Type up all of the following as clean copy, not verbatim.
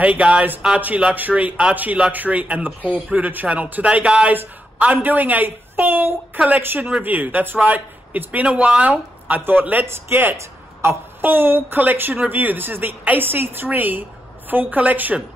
Hey guys, ArchieLuxury and the Paul Pluta channel. Today guys, I'm doing a full collection review. That's right, it's been a while. I thought let's get a full collection review. This is the AC3 full collection.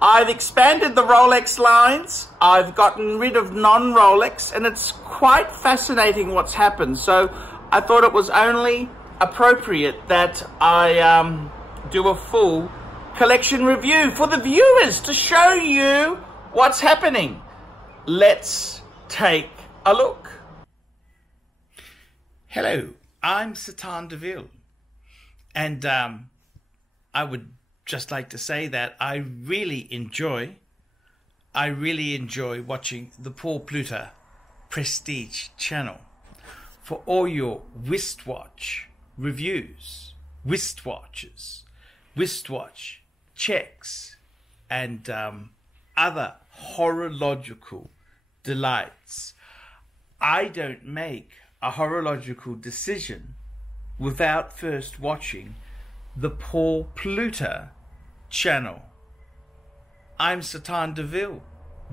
I've expanded the Rolex lines. I've gotten rid of non-Rolex, and it's quite fascinating what's happened. So I thought it was only appropriate that I do a full collection review for the viewers to show you what's happening. Let's take a look. Hello, I'm Satan Deville, and I would just like to say that I really enjoy watching the Paul Pluta Prestige channel for all your wristwatch reviews, wristwatches, wristwatch checks, and other horological delights. I don't make a horological decision without first watching the Paul Pluta channel. I'm Satan Deville.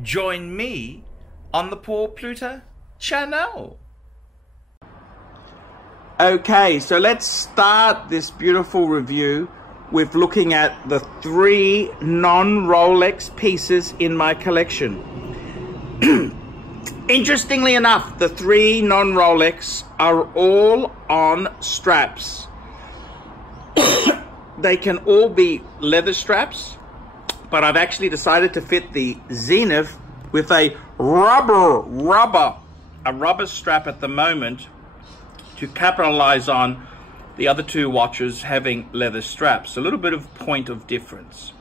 Join me on the Paul Pluta channel. Okay, so let's start this beautiful review with looking at the 3 non-Rolex pieces in my collection. Interestingly enough, the 3 non-Rolex are all on straps. They can all be leather straps, but I've actually decided to fit the Zenith with a rubber strap at the moment to capitalize on the other 2 watches having leather straps. A little bit of point of difference.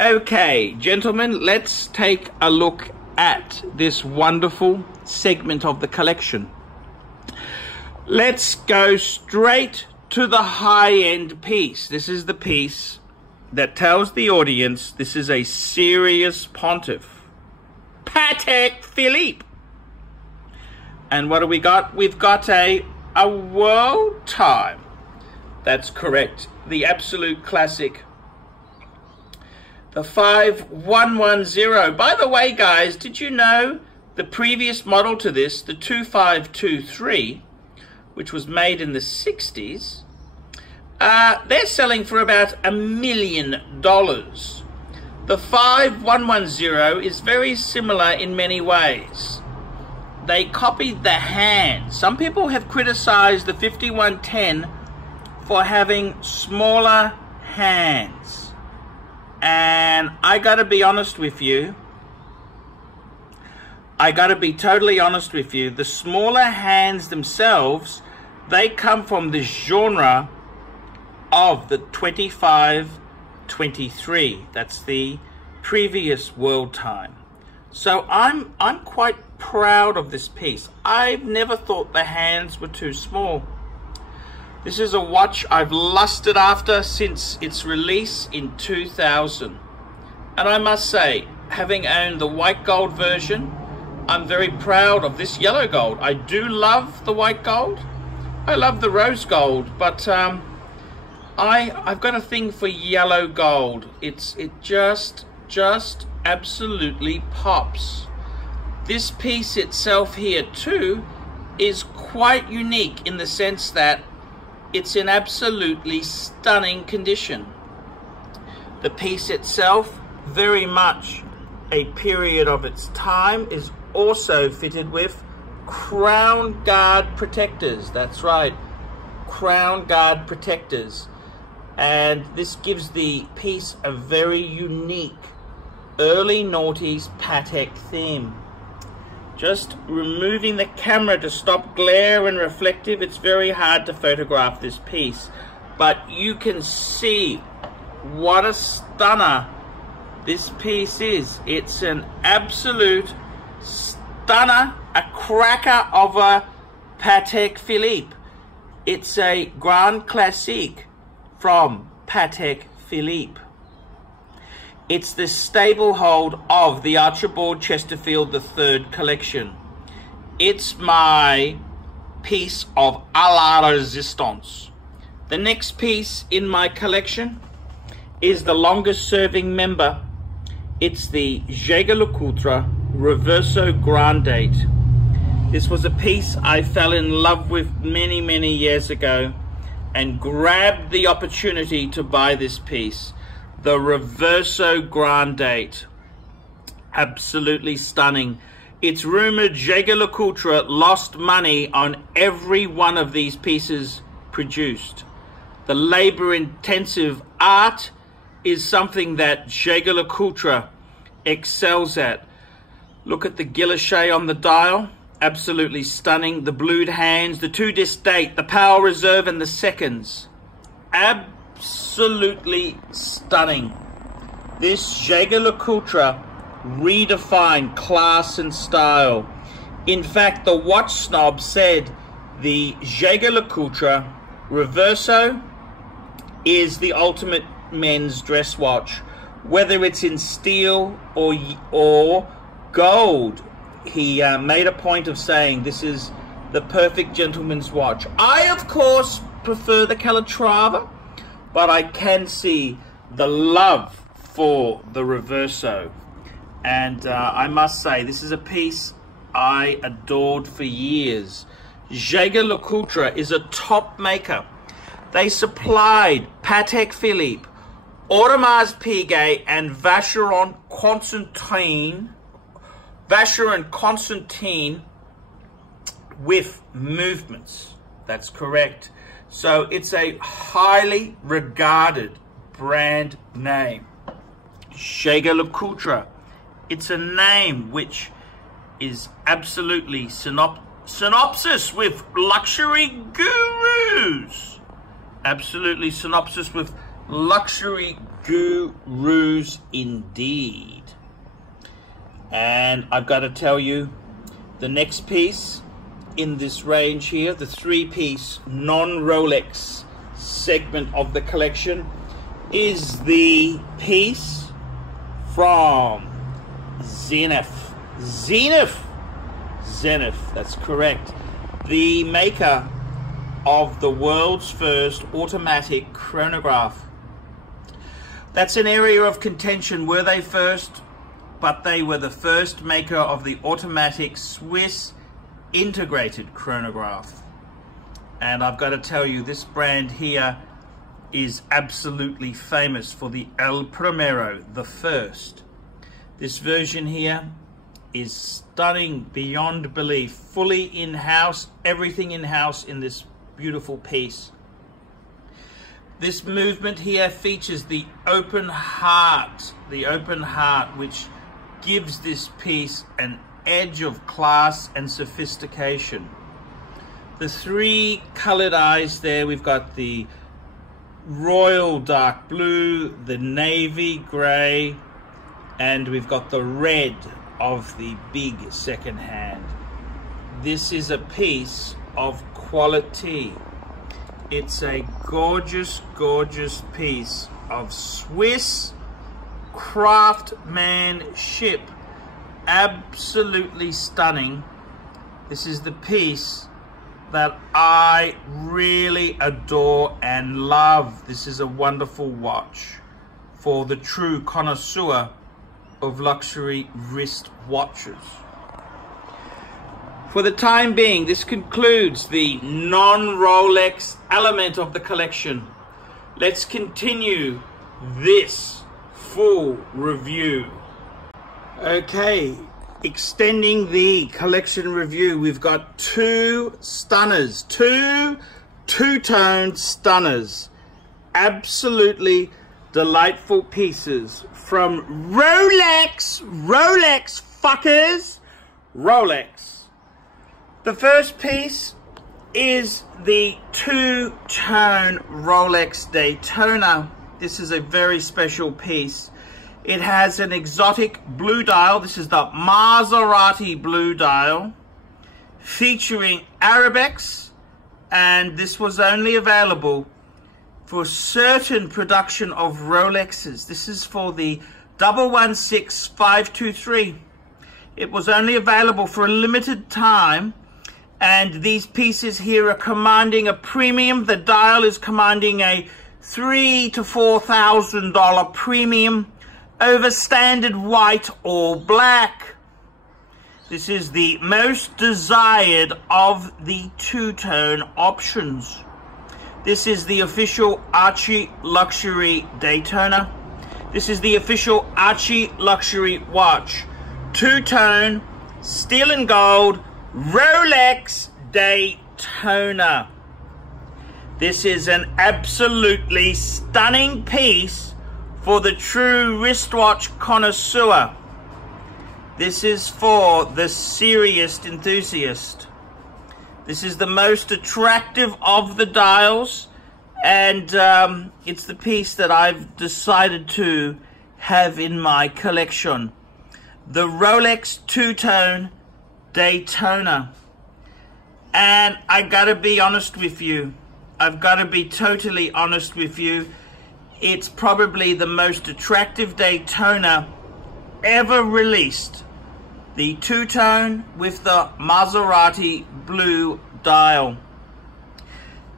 Okay, gentlemen, let's take a look at this wonderful segment of the collection. Let's go straight to the high-end piece. This is the piece that tells the audience this is a serious pontiff. Patek Philippe. And what do we got? We've got a world time. That's correct. The absolute classic. The 5110. By the way, guys, did you know the previous model to this, the 2523, which was made in the 60s, they're selling for about $1 million. The 5110 is very similar in many ways. They copied the hand. Some people have criticized the 5110 for having smaller hands. And I gotta be honest with you. I gotta be totally honest with you. The smaller hands themselves, they come from the genre of the 2523. That's the previous world time. So I'm quite proud of this piece. I've never thought the hands were too small. This is a watch I've lusted after since its release in 2000. And I must say, having owned the white gold version, I'm very proud of this yellow gold. I do love the white gold. I love the rose gold, but I've got a thing for yellow gold. It just absolutely pops. This piece itself here too is quite unique in the sense that it's in absolutely stunning condition. The piece itself, very much a period of its time, is also fitted with crown guard protectors. That's right, crown guard protectors. And this gives the piece a very unique early noughties Patek theme. Just removing the camera to stop glare and reflective, it's very hard to photograph this piece. But you can see what a stunner this piece is. It's an absolute stunner, a cracker of a Patek Philippe. It's a Grand Classique from Patek Philippe. It's the stable hold of the Archibald Chesterfield III collection. It's my piece of à la résistance. The next piece in my collection is the longest serving member. It's the ArchieLuxury Reverso Grande. This was a piece I fell in love with many years ago and grabbed the opportunity to buy this piece. The Reverso Grande. Absolutely stunning. It's rumored ArchieLuxury lost money on every one of these pieces produced. The labor-intensive art is something that ArchieLuxury excels at. Look at the guilloche on the dial. Absolutely stunning. The blued hands, the 2-disc date, the power reserve, and the seconds. Absolutely stunning. This ArchieLuxury redefined class and style. In fact, the watch snob said the ArchieLuxury Reverso is the ultimate men's dress watch, whether it's in steel or gold. He made a point of saying this is the perfect gentleman's watch. I, of course, prefer the Calatrava, but I can see the love for the Reverso. And I must say, this is a piece I adored for years. ArchieLuxury is a top maker. They supplied Patek Philippe, Audemars Piguet, and Vacheron Constantin with movements. That's correct. So it's a highly regarded brand name. ArchieLuxury. It's a name which is absolutely synopsis with luxury gurus. Absolutely synopsis with luxury gurus indeed. And I've got to tell you, the next piece in this range here, the 3-piece non-Rolex segment of the collection, is the piece from Zenith, that's correct. The maker of the world's first automatic chronograph. That's an area of contention. Were they first? But they were the first maker of the automatic Swiss integrated chronograph. And I've got to tell you, this brand here is absolutely famous for the El Primero, the first. This version here is stunning beyond belief. Fully in-house, everything in-house in this beautiful piece. This movement here features the open heart, which gives this piece an edge of class and sophistication. The 3 colored eyes there, we've got the royal dark blue, the navy gray, and we've got the red of the big second hand. This is a piece of quality. It's a gorgeous piece of Swiss craftsmanship. Absolutely stunning. This is the piece that I really adore and love. This is a wonderful watch for the true connoisseur of luxury wrist watches. For the time being, this concludes the non-Rolex element of the collection. Let's continue this full review. Okay, extending the collection review, we've got 2 stunners, two two-tone stunners. Absolutely delightful pieces from Rolex. Rolex, fuckers. Rolex. The first piece is the two-tone Rolex Daytona. This is a very special piece. It has an exotic blue dial. This is the Maserati blue dial, featuring Arabex, and this was only available for certain production of Rolexes. This is for the 116523. It was only available for a limited time, and these pieces here are commanding a premium. The dial is commanding a $3,000 to $4,000 premium over standard white or black. This is the most desired of the two-tone options. This is the official ArchieLuxury Daytona. This is the official ArchieLuxury watch. Two-tone, steel and gold, Rolex Daytona. This is an absolutely stunning piece for the true wristwatch connoisseur. This is for the serious enthusiast. This is the most attractive of the dials, and it's the piece that I've decided to have in my collection. The Rolex two-tone Daytona. And I gotta be honest with you. I've gotta be totally honest with you. It's probably the most attractive Daytona ever released. The two-tone with the Maserati blue dial.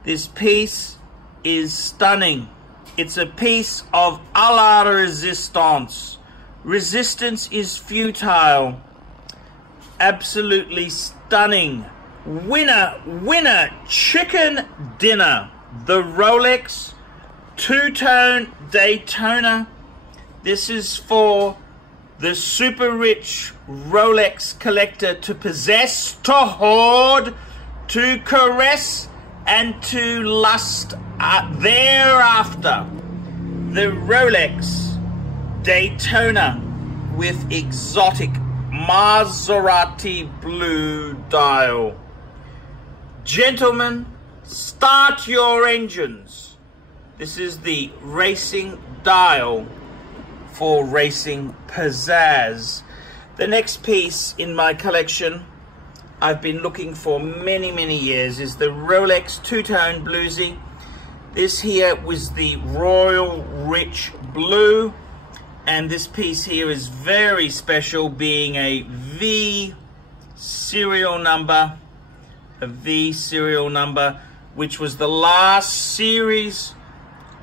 This piece is stunning. It's a piece of a la resistance. Resistance is futile. Absolutely stunning. Winner, winner, chicken dinner. The Rolex two-tone Daytona. This is for the super rich Rolex collector to possess, to hoard, to caress, and to lust thereafter. The Rolex Daytona with exotic Maserati blue dial. Gentlemen, start your engines. This is the racing dial for racing pizzazz. The next piece in my collection I've been looking for many years is the Rolex two-tone bluesy. This here was the Royal Rich Blue, and this piece here is very special, being a V serial number, which was the last series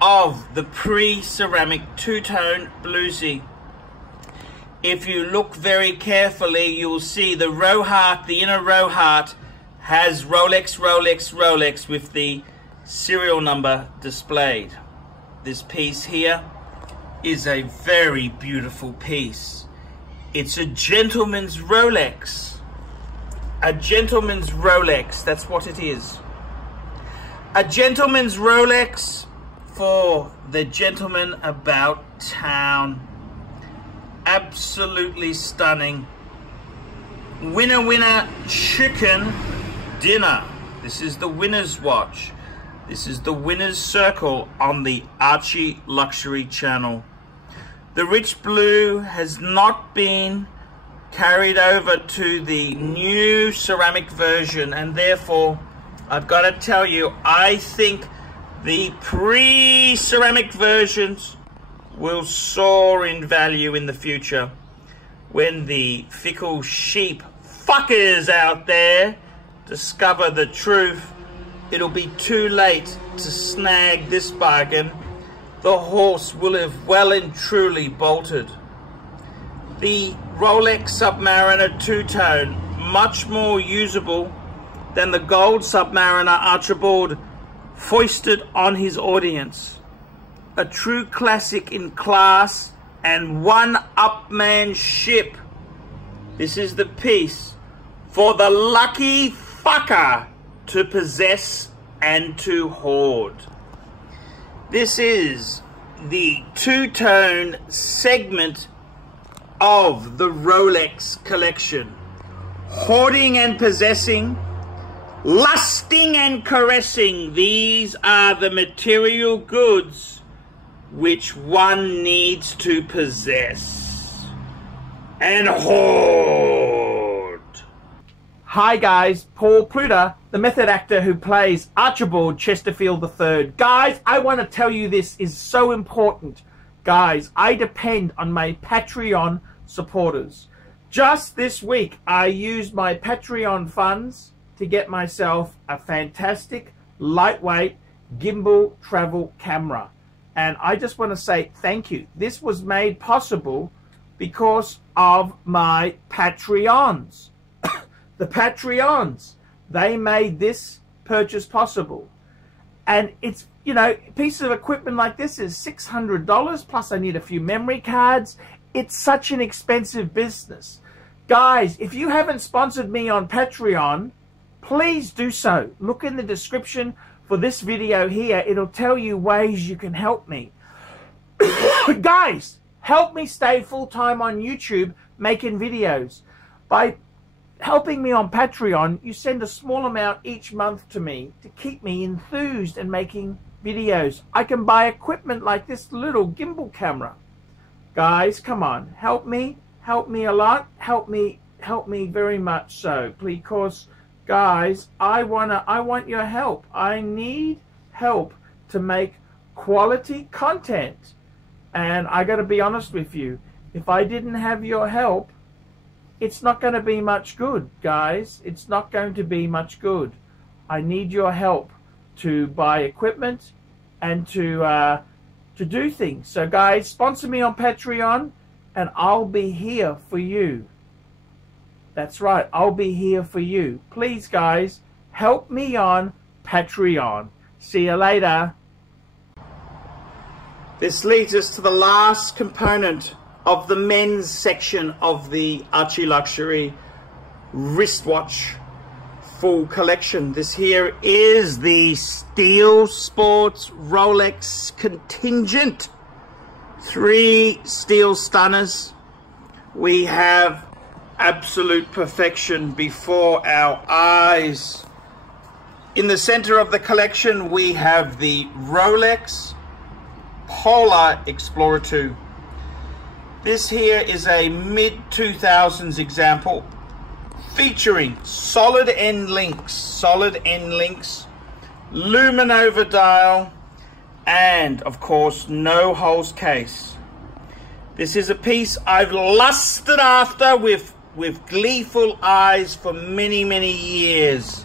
of the pre-ceramic two-tone bluesy. If you look very carefully, you'll see the row heart, the inner row heart, has Rolex, Rolex, Rolex with the serial number displayed. This piece here is a very beautiful piece. It's a gentleman's Rolex. A gentleman's Rolex, that's what it is. A gentleman's Rolex for the gentleman about town. Absolutely stunning. Winner, winner, chicken dinner. This is the winner's watch. This is the winner's circle on the ArchieLuxury channel. The rich blue has not been carried over to the new ceramic version, and therefore I've got to tell you, I think the pre-ceramic versions will soar in value in the future. When the fickle sheep fuckers out there discover the truth, it'll be too late to snag this bargain. The horse will have well and truly bolted. The Rolex Submariner two-tone, much more usable than the gold Submariner Archibald foisted on his audience. A true classic in class and one-upmanship. This is the piece for the lucky fucker to possess and to hoard. This is the two-tone segment of the Rolex collection. Hoarding and possessing, lusting and caressing, these are the material goods which one needs to possess and hoard. Hi guys, Paul Pluta, the method actor who plays Archibald Chesterfield III. Guys, I want to tell you this is so important. Guys, I depend on my Patreon supporters. Just this week, I used my Patreon funds to get myself a fantastic, lightweight gimbal travel camera. And I just want to say thank you. This was made possible because of my Patreons. The Patreons, they made this purchase possible. And it's, you know, a piece of equipment like this is $600, plus I need a few memory cards. It's such an expensive business. Guys, if you haven't sponsored me on Patreon, please do so. Look in the description for this video here. It'll tell you ways you can help me. Guys, help me stay full-time on YouTube making videos. By helping me on Patreon, you send a small amount each month to me to keep me enthused and making videos. I can buy equipment like this little gimbal camera. Guys, come on, help me a lot, help me very much so, because guys, I want your help. I need help to make quality content. And I got to be honest with you, if I didn't have your help, it's not going to be much good, guys. It's not going to be much good. I need your help to buy equipment and to do things. So guys, sponsor me on Patreon and I'll be here for you. That's right, I'll be here for you. Please guys, help me on Patreon. See you later. This leads us to the last component of the men's section of the ArchieLuxury wristwatch full collection. This here is the Steel Sports Rolex Contingent. 3 steel stunners. We have absolute perfection before our eyes. In the center of the collection we have the Rolex Polar Explorer 2. This here is a mid-2000s example featuring solid end links, Luminova dial, and of course no holes case. This is a piece I've lusted after with gleeful eyes for many years.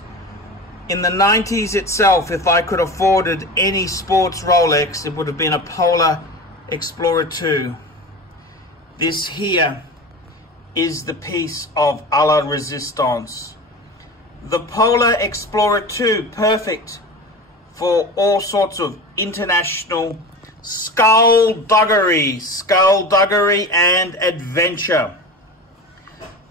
In the 90s itself, if I could have afforded any sports Rolex, it would have been a Polar Explorer 2. This here is the piece of a la resistance. The Polar Explorer 2, perfect for all sorts of international skullduggery and adventure.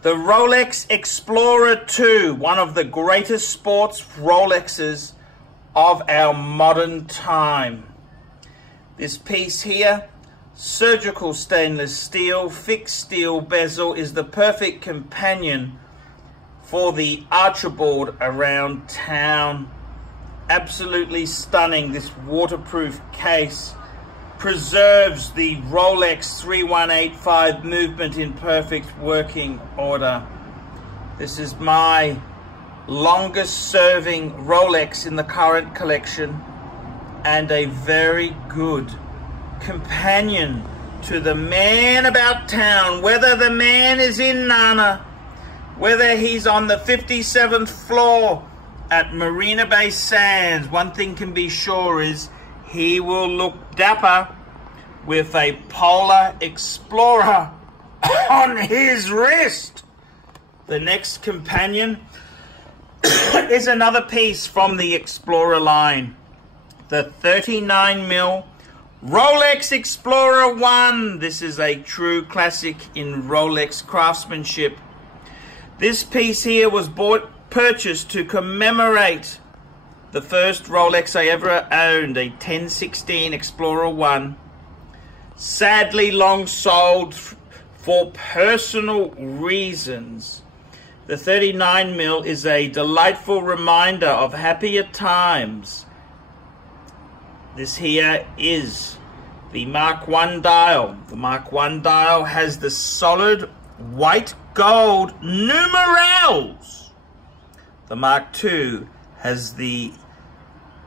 The Rolex Explorer 2, one of the greatest sports Rolexes of our modern time. This piece here, surgical stainless steel, fixed steel bezel, is the perfect companion for the Archibald around town. Absolutely stunning. This waterproof case preserves the Rolex 3185 movement in perfect working order. This is my longest serving Rolex in the current collection and a very good companion to the man about town, whether the man is in Nana, whether he's on the 57th floor at Marina Bay Sands. One thing can be sure is he will look dapper with a Polar Explorer on his wrist. The next companion is another piece from the Explorer line. The 39mm Rolex Explorer 1. This is a true classic in Rolex craftsmanship. This piece here was purchased to commemorate the first Rolex I ever owned, a 1016 Explorer 1. Sadly long sold for personal reasons. The 39mm is a delightful reminder of happier times. This here is the Mark I dial. The Mark I dial has the solid white gold numerals. The Mark II has the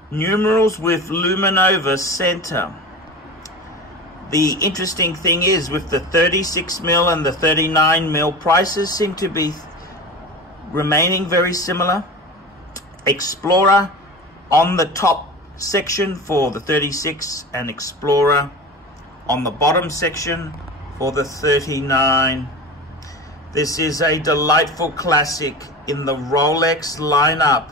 numerals with Luminova center. The interesting thing is, with the 36mm and the 39mm, prices seem to be remaining very similar. Explorer on the top section for the 36 and Explorer, on the bottom section for the 39. This is a delightful classic in the Rolex lineup.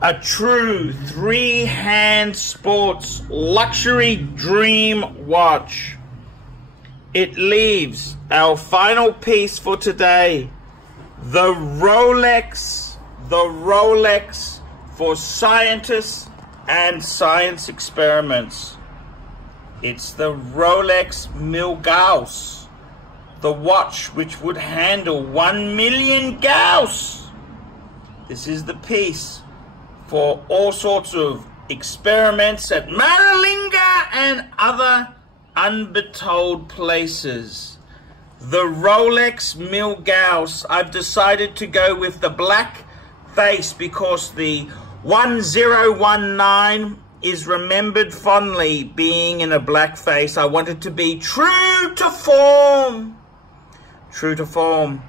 A true three-hand sports luxury dream watch. It leaves our final piece for today, the Rolex for scientists and science experiments. It's the Rolex Milgauss, the watch which would handle 1 million Gauss. This is the piece for all sorts of experiments at Maralinga and other unbetold places. The Rolex Milgauss. I've decided to go with the black face because the 1019 is remembered fondly being in a black face. I wanted to be true to form. True to form.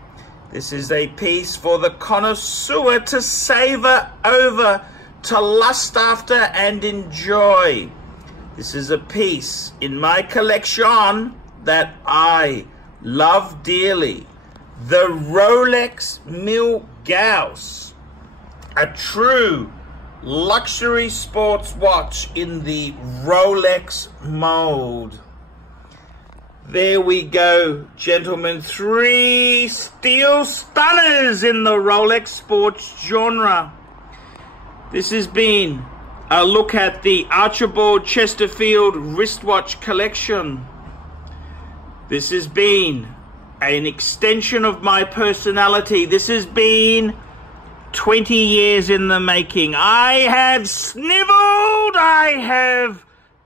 This is a piece for the connoisseur to savor over, to lust after and enjoy. This is a piece in my collection that I love dearly. The Rolex Milgauss, a true luxury sports watch in the Rolex mold. There we go, gentlemen. 3 steel stunners in the Rolex sports genre. This has been a look at the Archibald Chesterfield wristwatch collection. This has been an extension of my personality. This has been 20 years in the making. I have sniveled. I have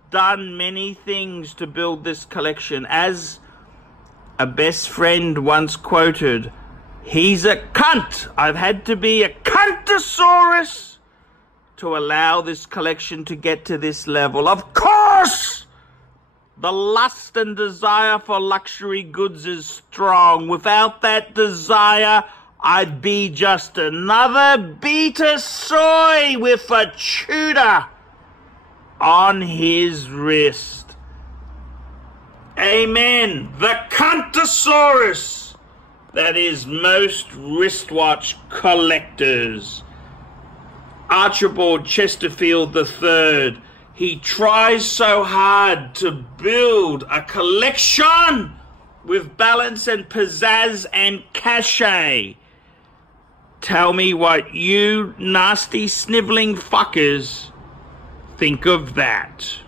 done many things to build this collection. As a best friend once quoted, he's a cunt. I've had to be a cuntosaurus to allow this collection to get to this level. Of course, the lust and desire for luxury goods is strong. Without that desire, I'd be just another beta soy with a Tudor on his wrist. Amen. The cuntosaurus that is most wristwatch collectors. Archibald Chesterfield III. He tries so hard to build a collection with balance and pizzazz and cachet. Tell me what you nasty sniveling fuckers think of that.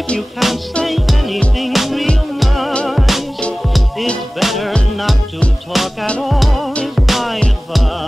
If you can't say anything real nice, it's better not to talk at all, is my advice.